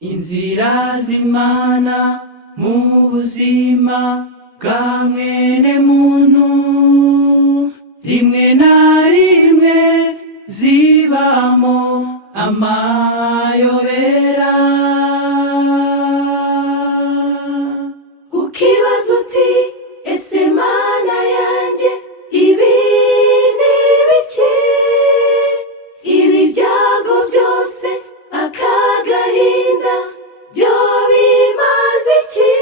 Inzira z'Imana mu buzima bwa mwene muntu rimwe na rimwe zibamo amayobera. Ukibaza uti ese Mana yanjye ibi ni ibiki? Ibi byago byose akagahinda byo bimaze iki?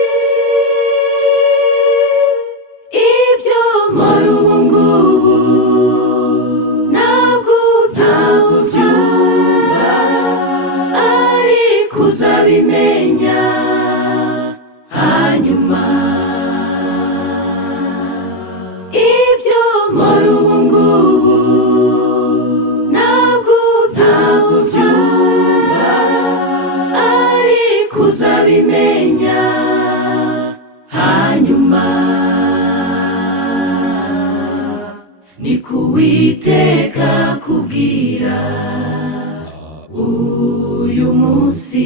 Ibyo nkora ubu ngubu ntabwo byumva, ariko uzabimenya hanyuma. Ibyo nkora ubu ngubu ntabwo byumva, ariko uzabimenya hanyuma. Ni ku Uwiteka kubwira uyu munsi.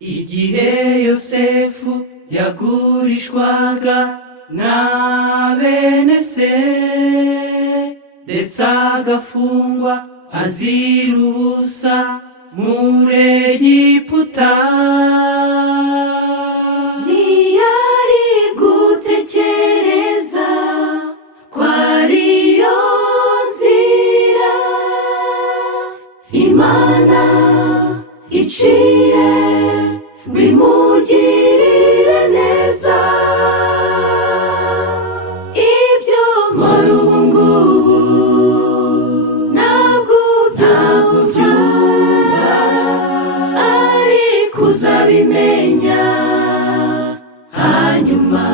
Igihe Yosefu yagurishwaga na bene se ndetse agafungwa azira ubusa muri Egiputa, ntiyari gutekereza ko ariyo nzira Imana iciye ngo imugirire neza. Ibyo nkora ubu ngubu ntabwo byumva, ariko uzabimenya hanyuma.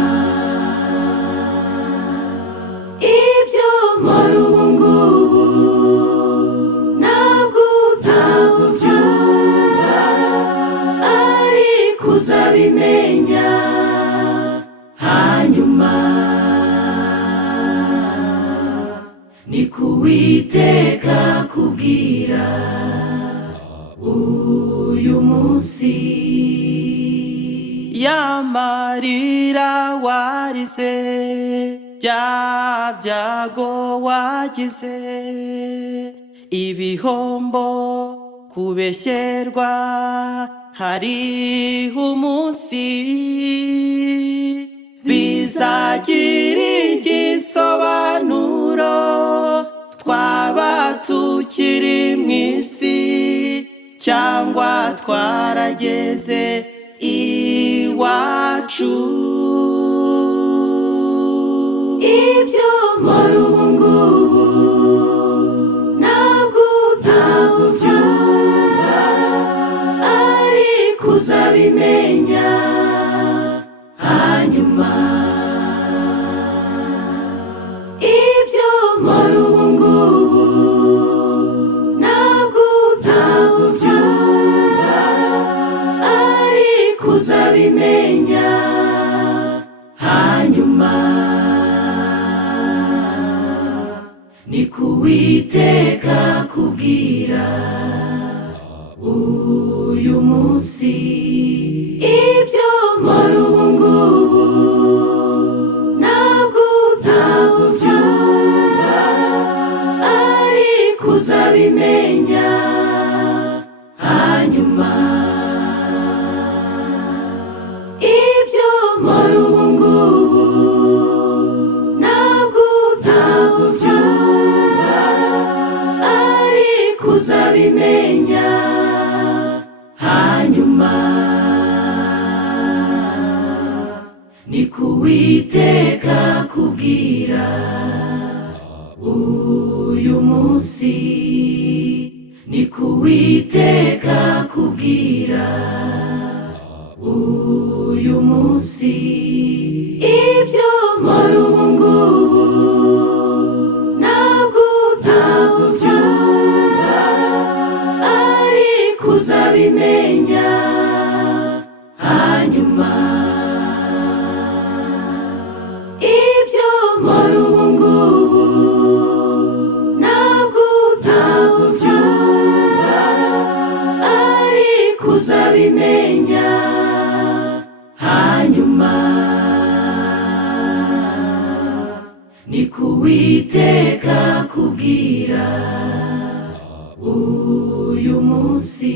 Ibyo nkora ubu ngubu ntabwo byumva, ariko uzabimenya hanyuma. Ni ku Uwiteka kubwira uyu munsi. Yamarira warize, bya byago wagize, ibihombo kubeshyerwa, hariho umunsi bizagira igisobanuro. Twaba tukiri mu isi cyangwa twarageze iwacu. Ibyo nkora ubu ngubu ntabwo byumva, ariko uzabimenya hanyuma. Ibyo nkora ubu ngubu ntabwo byumva, ariko uzabimenya hanyuma. Ni ku Uwiteka kubwira uyu munsi. Ibyo nkora ubu ngubu ntabwo byumva, ariko uzabimenya hanyuma. Ibyo nkora ubu ngubu ntabwo byumva, ariko uzabimenya hanyuma. Ni ku Uwiteka kubwira uyu munsi. Ni ku Uwiteka kubwira uyu munsi. Ibyo nkora ubu ngubu ntabwo byumva, ariko uzabimenya hanyuma. Ibyo nkora ubu ngubu ntabwo byumva, nzabimenya hanyuma. Ni kuwiteka kubwira uyu munsi.